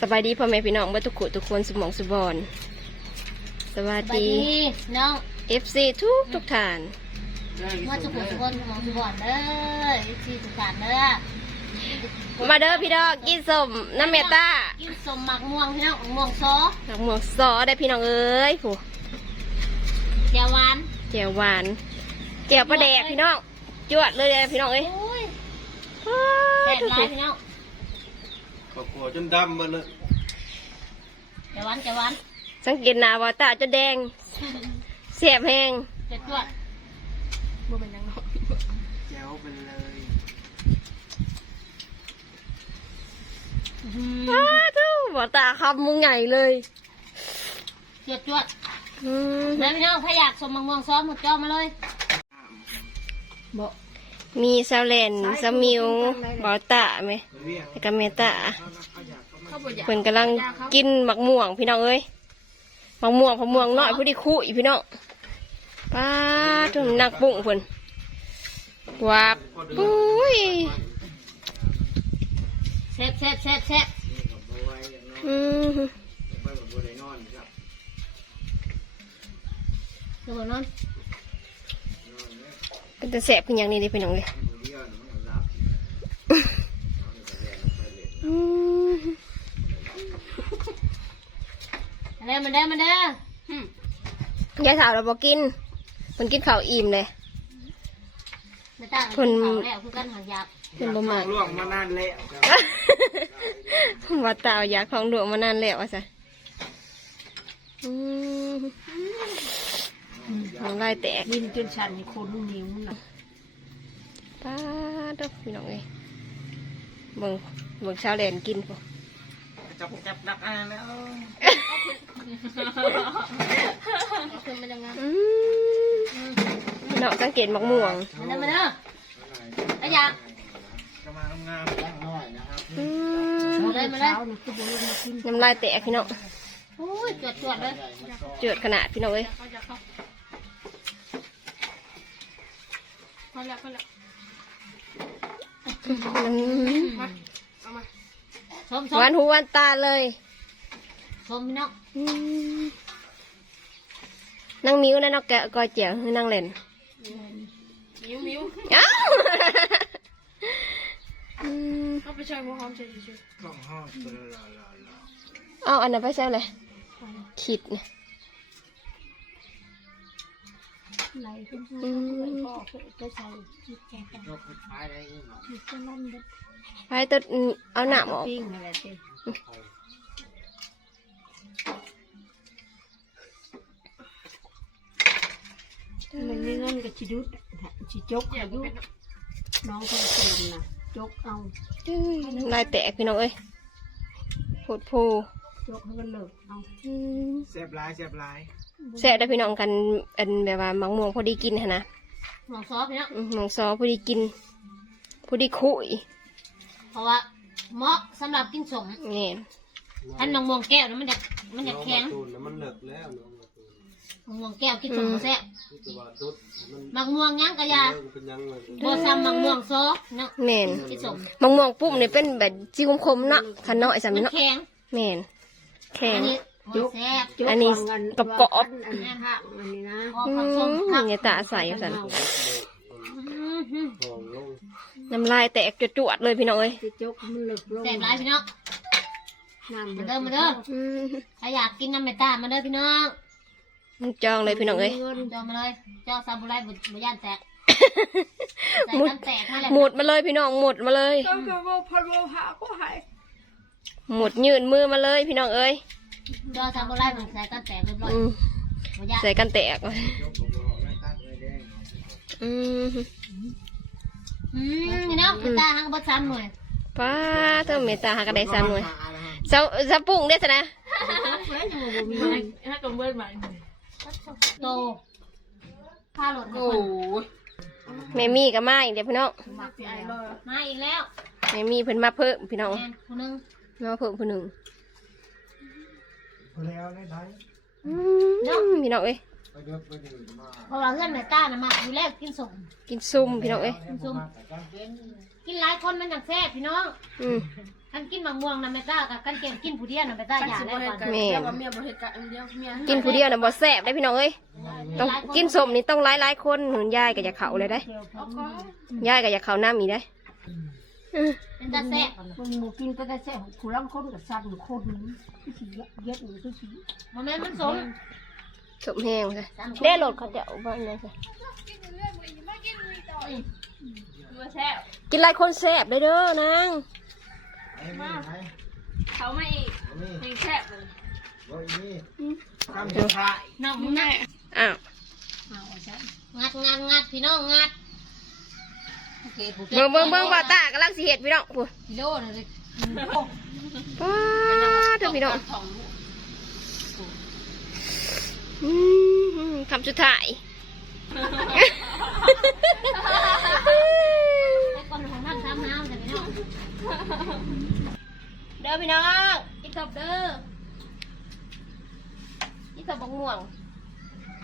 สบายดีพ่อแม่พี่น้องเบ่ทุกขุทุกคนสมองสุบอนสวัสสวัสดีดีน้อง FC ทุกทุกท่านว่าจุกุทุกคนมองทุกคนเด้อที่ทุกท่านเด้อมาเด้อพี่น้องกินสมน้ำเมตตากินสมหมักม่วงพี่น้องม่วงซอหลักหมวกซอได้พี่น้องเอ้ยผู้เจียวหวานแจ่วหวานแจ่วปลาแดกพี่น้องจวดเลยเลยพี่น้องเอ้ยโอ้ยอ้าแซ่วบทุกหลาคยนพี่น้อง ก็กลัวจนดำมาเลยเจียวหวานเจียวหวานสังเกตหน้าว่าตาจะแดงเสียบแหงเจ็ดจวดบ่เป็นยังน้องแจ๋วไปเลยอืมอ้าวทุกบ่ตาคำมุงใหญ่เลยเจ็ดจวดอืมแล้วพี่น้องถ้าอยากสมหมักม่วงซอหมดจอมาเลย มีซาวแลนซามิวบอตาไหมเรียกแล้วก็เมตาเพิ่นกำลังกินหมักม่วงพี่น้องเอ้ยหมักม่วงผักม่วงน้อยผู้ที่คู่อีพี่น้องป้าถึงนักปุ้งเพิ่นวาบปุ้ยแซ่บแซ่บแซ่บแซ่บอืมไปแบบบัวได้นอนครับ คือบ่นอน เป็นตะแสบเป็นอย่างนี้เลยพี่น้องเลยเดียวมันรับอืมมาเด้อมาเด้อมาเด้อหึยายสาวเราบอกกินเพิ่นกินข้าวอิ่มเลยไม่ตั้งคนกิข้าวแล้วคือกันหางยากเพิ่นบ่มากล่วงมานานแล้วว่าตาวอยากของหลวงมานานแล้วว่าซะอืม น้ำลายแตกมินจนฉันคนนิ้วน่ะป้าดอกพี่น้องเอ้ยเบิ่งเบิ่งชาวแลนกินพอจับจับดักอ่านแล้วคือมันยังไงอืมพี่น้องสังเกตหมักม่วงมาเด้อมาเด้อไอ้ยากกำลังงามตั้งน้อยนะครับอืมามเลยมาเลยน้ำลายแตกพี่น้องโอ้ยจวดจวดเลยเจือดขนาดพี่น้องเอ้ย พอแล้วพอแล้วอืมชมชหมวานหูหวานตาเลยชมพี่น้องอืมนั่งมิ้วนะนกแกะกอยเจียวคือนั่งเล่นมิ้วมิ้วเอ้าอืมเขาไปช่วยหัวหอมเฉยกล้องห้องเบลอลาลาลาเอาอันนั้นไปใช่เลยขีดเนี่ย ไหลขึ้นอืมพ่อก็ใส่จิตแจกยกท้ายได้อีกจิตจะลั่นเด็ดไปตัวเอาหนามออกปิ้งอะไรเด็ดมันมีเงินกับชิดุดชิจกอายุน้องคนเต็มนะจกเอาอื้อน้ำลายแตกพี่น้องเอ้ยโผดโพจกให้มันเลิกเอาอืมเสียบลายเสียบลาย แซ่บได้พี่น้องกันอันแบบว่ามังม่วงพอดีกินหั้นนะ หมองซอพี่น้องอืมหมองซอพอดีกินพอดีคุยเพราะว่าเหมาะสำหรับกินสมนี่อันมะม่วงแก้วนะมันจะมันจะแข็งตูนแล้วมันเลิกแล้วน้องตูนมะม่วงแก้วกินสมบ่แซ่บที่จะว่าดุดมันมะม่วงยังกะยาเลิกเป็นยังเลยบ่ซ้ำมะม่วงซอเนาะแม่นกินสมมังม่วงปุ๊บนี่เป็นแบบจีคมๆเนาะขันเนาะไอ้สามมันเนาะแข็งแม่นแข็อังนนี้ บ่แซ่บอันนี้กรอบกรอบอันนี้ผักอันนี้นะๆอืมเนี่ยตาใสสันห้องลงน้ำลายแตกจวดๆเลยพี่น้องเอ้ยจกมันหลึกลงแซ่บหลายพี่น้องน้ำมาเด้อมาเด้ออืมถ้าอยากกินน้ำเมตตามาเด้อพี่น้องมันจองเลยพี่น้องเอ้ยจองมาเลยเจ้าซาบุไรบุบุย่านแตกใส่หมุดน้ำแตกมาเลยหมุดมาเลยพี่น้องหมุดมาเลยก็คือว่าพันว่าหาก็หายหมุดยืนมือมาเลยพี่น้องเอ้ย เจ้าซาบุไรบุใส่น้ำแตกเรียบร้อยอืมบุย่านใส่กันแตกยกผมบอกไม่ตัดเลยแดงอืมอืมพี่น้องเมตตาหังบัซ้ำหน่อยป้าเธอเมตตาหากระไดสามหน่วยเจ้าจะปรุงได้สนะถ้ากับเมื่อไหร่โตผ้าหลดโอ้แม่มีกับมาอีกเดี๋ยวพี่น้องมาอีกแล้วแม่มีเพิ่นมาเพิ่มพี่น้องแมนคนนึงมาเพิ่มผู้หนึ่ง แล้วในไทยอืมพี่น้องเอ้ยไปเดือบไปดื่มมาเพราะว่าเพื่อนเมตตานะมาอยู่แล้วกินสมกินซุ่มพี่น้องเอ้ยกินสมแต่การเป็นกินหลายคนมันอย่างแซ่บพี่น้องอืมคันกินมะม่วงนะแม่ต้ากับกันเก่งกินผู้เดียวนะแม่ต้าอยากได้ก่อนแม่เดี๋ยวว่าเมียบ่เฮ็ดกะอันเดียวเมียกินผู้เดียวน่ะบ่แซ่บได้พี่น้องเอ้ยต้องกินสมนี่ต้องหลายหลายๆคนหนุนยายก็อยากเข้าเลยได้เอาก็ยายก็อยากเข้าน้ำอีกได้อืมเป็น ตาแซ่บมึงหมูกินก็ได้แซ่บกูรังคนกับซับคนคือสิเย็ดนี่คือสิโมเมนต์มันสมสมแห้งค่ะได้รถเขาจะเอาบ้านเลยค่ะตัวแซ่บกินหลายคนแซ่บเลยเด้อนางไอ้นี่ไอ้เขาไม่อีกนี่เพลงแซ่บเลยโอ้ยนี่คำสุดท้ายน้องมึงนะอ้าวงัดงัดงัดพี่น้องงัดโอ เคผู้เบิ่งเบิ่งเบิ่งบ่าวตากำลังสิเฮ็ดพี่น้องปุ๊กิโลนะสิป้าเด้อพี่น้องสองลูกอืมคำสุดท้ายไอ้คนของท่านทำน้ำแต่พี่น้องเด้อพี่น้องกินตบเด้อกินตบบักม่วง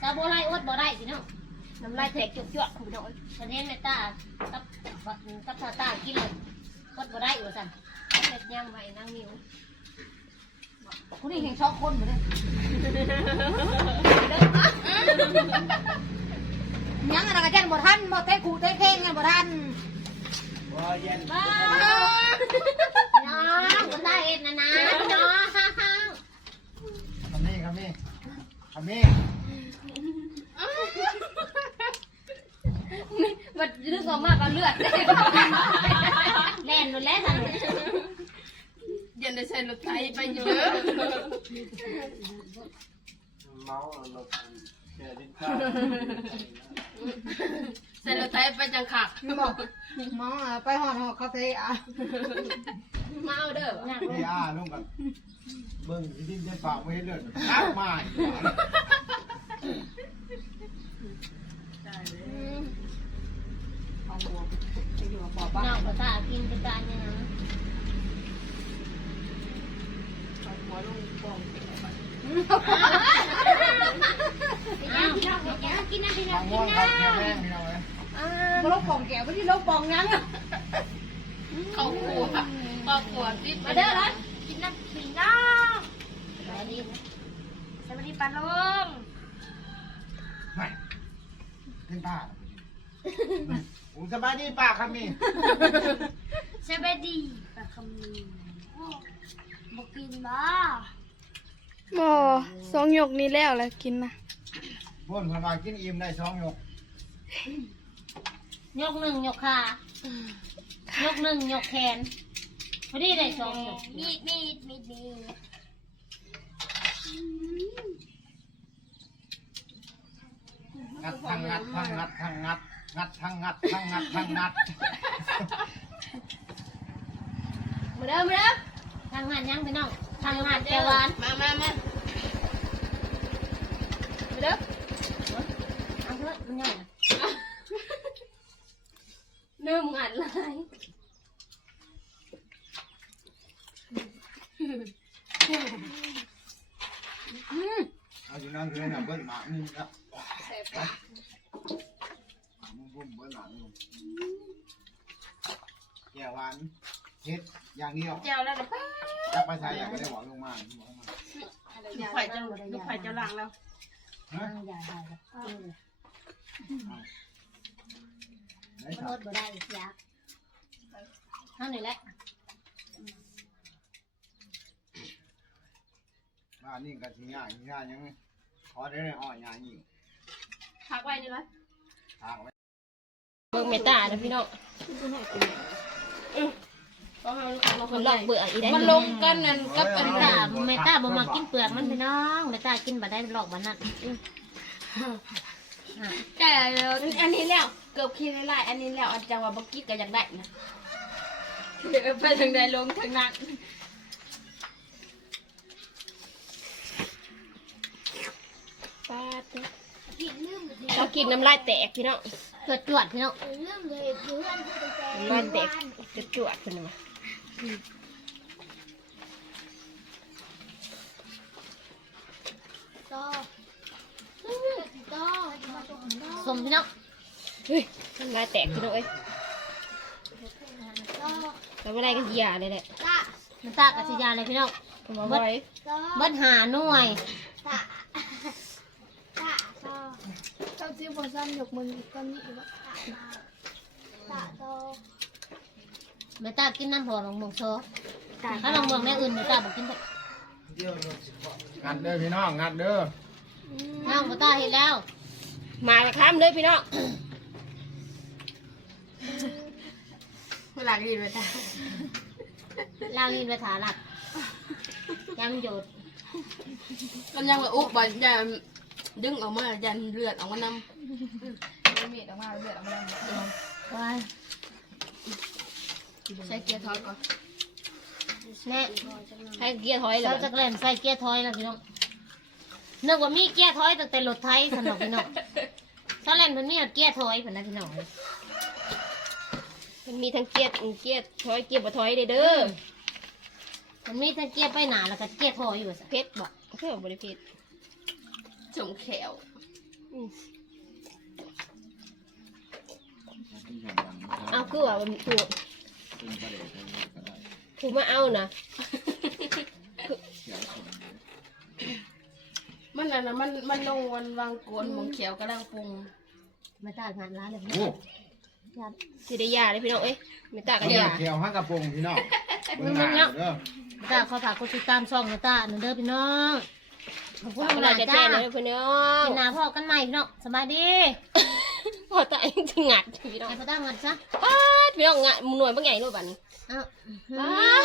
ซาโบไลอดบ่ได้พี่น้อง น้ำลายแตกจุกๆพี่น้องฉันเห็นแม่ต้ากับกับตาตากินเลยอดบ่ได้อยู่สั่นเฮ็ดย่างไว้นางนิ้วคนนี้เห็นชอบคนหมดเลยยังอะไรกันบ่ทันบ่เตะขู่เตะเพ่งกันบ่ทันว่าเย็นบ้าน้องบ่ได้เอ็ดนะนะน้องคำนี้คำนี้คำนี้ มันนึกออกมากก็เลือดแล่นหมดแล้วสั่นยันได้ใส่รถไถไปเยอะเมาหลบแค่ดิ้นข้าวใส่รถไถไปจังขักบอกมองอะไปหอดหอดคาเฟ่อะมาเอาเด้อพี่อาลุงกันเบิ่งที่ดิ้นจะปากไม่ให้เลือดนักมา น้องบ่ตากินไปตาเนี่ยนะ หัวลงกอง อ้าวกินนะกินนะ ทางง่วงครับแค่แม่งพี่น้องเลย มาลบปองแก้วไม่ได้ลบปองยังอะ เข้าครัว เข้าครัวติดมาเด้อละกินน้ำกินน้ำสวัสดีสวัสดีปลาลงไม่ขึ้นตาผมสบายดีปากคำนี้สวัสดีปลาคำนี้บอกกินบ้าบ่สองหยกนี้แล้วแหละกินนะพ่นคนมากินอิ่มได้สองยก ยกหนึ่งยกขายกหนึ่งยกแขน พอดีได้สองยกมีดมีดมีดมีดงัดทั้งงัดทั้งงัดทั้งงัดงัดทั้งงัดทั้งงัดทั้งงัดมาเด้อมาเด้อทางงานยังพี่น้องทางงานแกวานมามามามาเด้อเอาเถอะมันใหญ่เนิ่มงัดเลย นั่นคือน่ะเบิ้ลหมากนี่ครับมึงบุ้มเบิ้ลหมากนี่แก่หวานเฮ็ดอย่างเดียวเจ้าแล้วนะจับไปใช้อยากก็ได้หวานลงมาลูกไผ่เจ้าลูกไผ่เจ้าล่างแล้วฮะใหญ่ใหญ่ได้มันคลรับดบ่ได้อีกอยากเท่านี้แหละบ้านนี่ก็สิง่ายง่ายยังไง ขอได้เลยอ้อยง่ายยิ่งพักไว้นี่ไหมทางไว้เบิ่งเมตตาเด้อพี่น้องมันหลอกเบื่ออีได้มันลงกันนั่นกับอันแม่ตาแม่ตาบ่มากินเปลือกมันพี่น้องแม่ตากินบ่ได้หลอกมันนั่นแต่อันนี้แล้วเกือบคิดไล่อันนี้แล้วอันจังว่าบักกี้ก็อยากได้นะเดี๋ยวไปทางใดลงทางนั้น ปาดเด้อเรากินน้ำลายแตกพี่น้องจวดจวดพี่น้องน้ำลายแตกจะจวดเป็นไงสมพี่น้องเฮ้ยน้ำลายแตกพี่น้องเอ้ยแล้วไม่ได้ก็ยาเลยแหละมันตากับสิยาเลยพี่น้องผมบอกไว้เบิ้หาหน่วย เจ้า ที่บ่ซ้ำยกมือตอนนี้บ่เบตากินน้ำพอลงมงโซถ้าลงเมืองแม่อื่นเบตาบอกกินเถอะเดี๋ยวเราสิของัดเด้อพี่น้องงัดเด้อน้องเบตาเห็นแล้ว มาละครับเลยพี่น้องเวลากินไปจ้ะล่างนี่ไปถาหลักยังหยุดมันยังว่าอุ๊บบ่ยัน ดึงออกมายันเลือดออกมานำมีดออกมาเลือดออกมาว้ายใช้เกียร์ทอดก่อนแน่ให้เกียร์ถอยเลเรายจะแกล้มใส่เกียร์ถอยแล้วพี่น้องนึกว่ามีเกียร์ถอยตั้งแต่รถไทยสนอกพี่น้องซาแลนเพิ่นมีเกียร์ถอยเพิ่นนะพี่น้อง มันมีทั้งเกียร์เกียร์ถอยเกียร์บ่ถอยเด้อเด้อมันมีทั้งเกียร์ไปหนาแล้วก็เกียร์ถอยอยู่สิเพชรบ่เพื่อบริเพชร สมแขวเอาคือว่ามันถูกถูกมาเอานะมันอันนั้นมันมันลงวันวางโกนหมองเขียวกำลังปรุงมาตางานร้านเลยโอ้สิได้ยาเลยพี่น้องเอ้ยไม่ตากันเขียวยาเขียวห้ากระโปรงพี่น้องเบิ่งหน้าเด้อตาขอฝากกดติดตามช่องนะตาหนึ่งเด้อพี่น้อง ขอบคุณเอามากหน่อยนะจะจ้าแจ้งเลยพี่น้องกินน้ำพ่อกันใหม่พี่น้องสบายดีพอตายจะงัดพี่น้องไอ้พ่อตั้งกันซะป๊าดพี่น้องงัดมึงหน่วยบางใหญ่ด้วยบัดนี้เอ้าป๊าด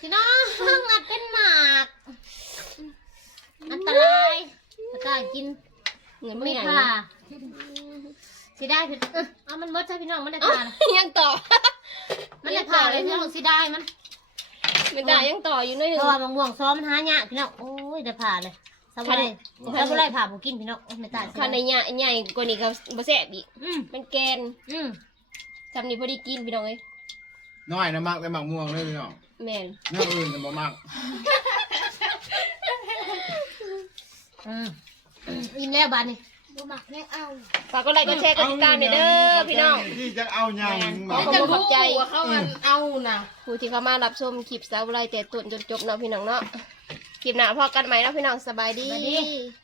พี่น้องงัดเป็นหมากอันตรายพ่อตากินเงินบางไม่ใหญ่ผ่าสิได้พี่เออเอามันมดใช่พี่น้องมันได้เอ้าผ่านะยังต่อมันได้ผ่าเลยพี่น้องสิได้มัน ไม่ได้ยังต่ออยู่น้อยหเพนึงราะว่าบางห่วงซ้อมมันหายากพี่น้องโอ้ยได้ผ่าเลยสบายสบายผ่าบุกินพี่น้องโอ้ยไม่ตายคันในใหญ่ใหญ่กว่านี้ก็บ่แซ่บอีกอืมมันแกนอืมจำนี่พอดีกินพี่น้องเอ้ยน้อยนะมักแต่มักม่วงเลยพี่น้องแม่นเนื้ออื่นจะบ่มักอืมอิ่มแล้วบานนี่ ฝากกดไลค์กดแชร์กดติดตามด้วยเด้อพี่น้อง ที่จะเอาหยังขอมาขอบคุณขอบใจ ว่าเขามันเอาน่ะ ผู้ที่เข้ามารับชมคลิปสาวไลแต่ต้นจนจบเนาะพี่น้องเนาะคลิปหน้าพอกันใหม่เนาะพี่น้องสบายดีสบายดี